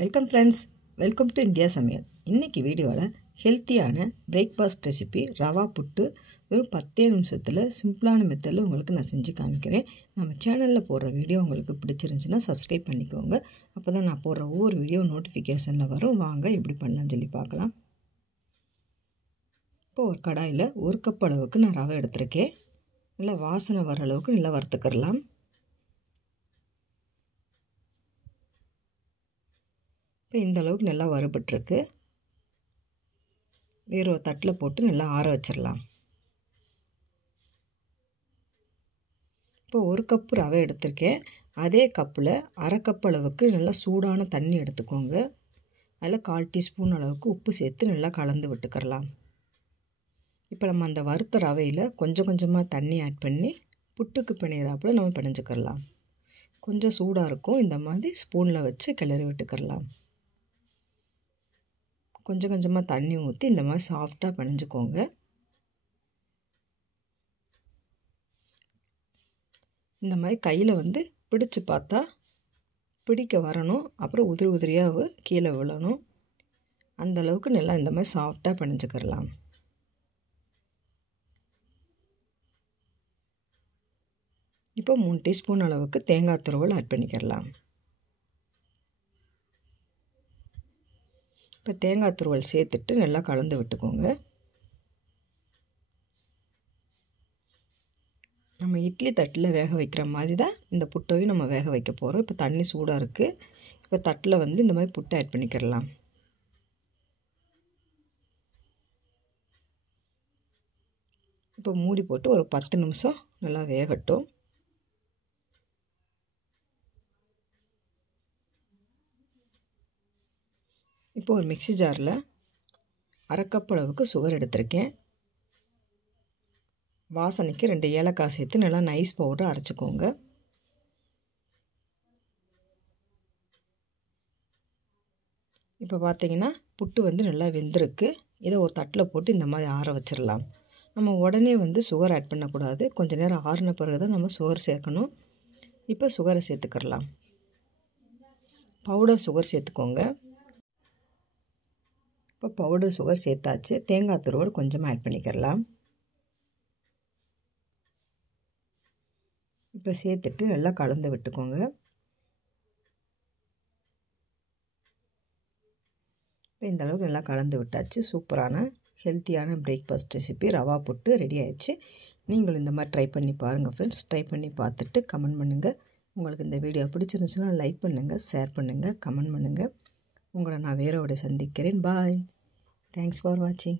Welcome friends, welcome to India சமையல். இன்றைக்கி வீடியோவில் ஹெல்த்தியான பிரேக்ஃபாஸ்ட் ரெசிபி ரவா புட்டு வெறும் 10 நிமிஷத்தில் சிம்பிளான மெத்தடில் உங்களுக்கு நான் செஞ்சு காமிக்கிறேன். நம்ம சேனலில் போடுற வீடியோ உங்களுக்கு பிடிச்சிருந்துச்சின்னா சப்ஸ்கிரைப் பண்ணிக்கோங்க. அப்போ தான் நான் போடுற ஒவ்வொரு வீடியோ நோட்டிஃபிகேஷனில் வரும். வாங்க எப்படி பண்ணலான்னு சொல்லி பார்க்கலாம். இப்போ ஒரு கடாயில் 1 கப் அளவுக்கு நான் ரவை எடுத்திருக்கேன். நல்லா வாசனை வர அளவுக்கு நல்லா வறுத்துக்கிறலாம். இப்போ இந்த அளவுக்கு நல்லா வறுபட்டுருக்கு. வேறு ஒரு தட்டில் போட்டு நல்லா ஆற வச்சிடலாம். இப்போ 1 கப்பு ரவை எடுத்திருக்கேன். அதே கப்பில் அரை கப் அளவுக்கு நல்லா சூடான தண்ணி எடுத்துக்கோங்க. அதில் 1/4 டீஸ்பூன் அளவுக்கு உப்பு சேர்த்து நல்லா கலந்து விட்டுக்கிறலாம். இப்போ நம்ம அந்த வறுத்த ரவையில் கொஞ்சம் கொஞ்சமாக தண்ணி ஆட் பண்ணி புட்டுக்கு பிணையிறாப்புல நம்ம பிணைஞ்சிக்கிறலாம். கொஞ்சம் சூடாக இருக்கும். இந்த மாதிரி ஸ்பூனில் வச்சு கிளறி விட்டுக்கிறலாம். கொஞ்சம் கொஞ்சமாக தண்ணி ஊற்றி இந்த மாதிரி சாஃப்டாக பிணைஞ்சிக்கோங்க. இந்த மாதிரி கையில் பிடிச்சு பார்த்தா பிடிக்க வரணும். அப்புறம் உதிரி உதிரியாக கீழே விழணும். அந்தளவுக்கு நல்லா இந்த மாதிரி சாஃப்டாக பிணைஞ்சிக்கிறலாம். இப்போ 3 டீஸ்பூன் அளவுக்கு தேங்காய் துருவல் ஆட் பண்ணிக்கிறலாம். இப்போ தேங்காய் துருவல் சேர்த்துட்டு நல்லா கலந்து விட்டுக்கோங்க. நம்ம இட்லி தட்டில் வேக வைக்கிற மாதிரி தான் இந்த புட்டையும் நம்ம வேக வைக்க போகிறோம். இப்போ தண்ணி சூடாக இருக்குது. இப்போ தட்டில் இந்த மாதிரி புட்டை ஆட் பண்ணிக்கிறலாம். இப்போ மூடி போட்டு ஒரு 10 நிமிஷம் நல்லா வேகட்டும். இப்போ ஒரு மிக்ஸி ஜாரில் அரை கப் அளவுக்கு சுகர் எடுத்திருக்கேன். வாசனைக்கு 2 ஏலக்காய் சேர்த்து நல்லா நைஸ் பவுடர் அரைச்சிக்கோங்க. இப்போ பார்த்தீங்கன்னா புட்டு நல்லா வெந்திருக்கு. இதை ஒரு தட்டில் போட்டு இந்த மாதிரி ஆற வச்சிடலாம். நம்ம உடனே சுகர் ஆட் பண்ணக்கூடாது. கொஞ்சம் நேரம் ஆறின பிறகு தான் நம்ம சுகர் சேர்க்கணும். இப்போ சுகரை சேர்த்துக்கிறலாம். பவுடர் சுகர் சேர்த்துக்கோங்க. இப்போ பவுடர் சுகர் சேர்த்தாச்சு. தேங்காய் துருவல் கொஞ்சமாக ஆட் பண்ணிக்கிறலாம். இப்போ சேர்த்துட்டு நல்லா கலந்து விட்டுக்கோங்க. இப்போ இந்த அளவுக்கு நல்லா கலந்து விட்டாச்சு. சூப்பரான ஹெல்த்தியான பிரேக்ஃபாஸ்ட் ரெசிபி ரவா புட்டு ரெடி ஆயிடுச்சு. நீங்களும் இந்த மாதிரி ட்ரை பண்ணி பாருங்கள் ஃப்ரெண்ட்ஸ். ட்ரை பண்ணி பார்த்துட்டு கமெண்ட் பண்ணுங்கள். உங்களுக்கு இந்த வீடியோ பிடிச்சிருந்துச்சுன்னா லைக் பண்ணுங்கள், ஷேர் பண்ணுங்கள், கமெண்ட் பண்ணுங்கள். உங்களை நான் வேறோட சந்திக்கிறேன். பாய். தேங்க்ஸ் ஃபார் வாட்சிங்.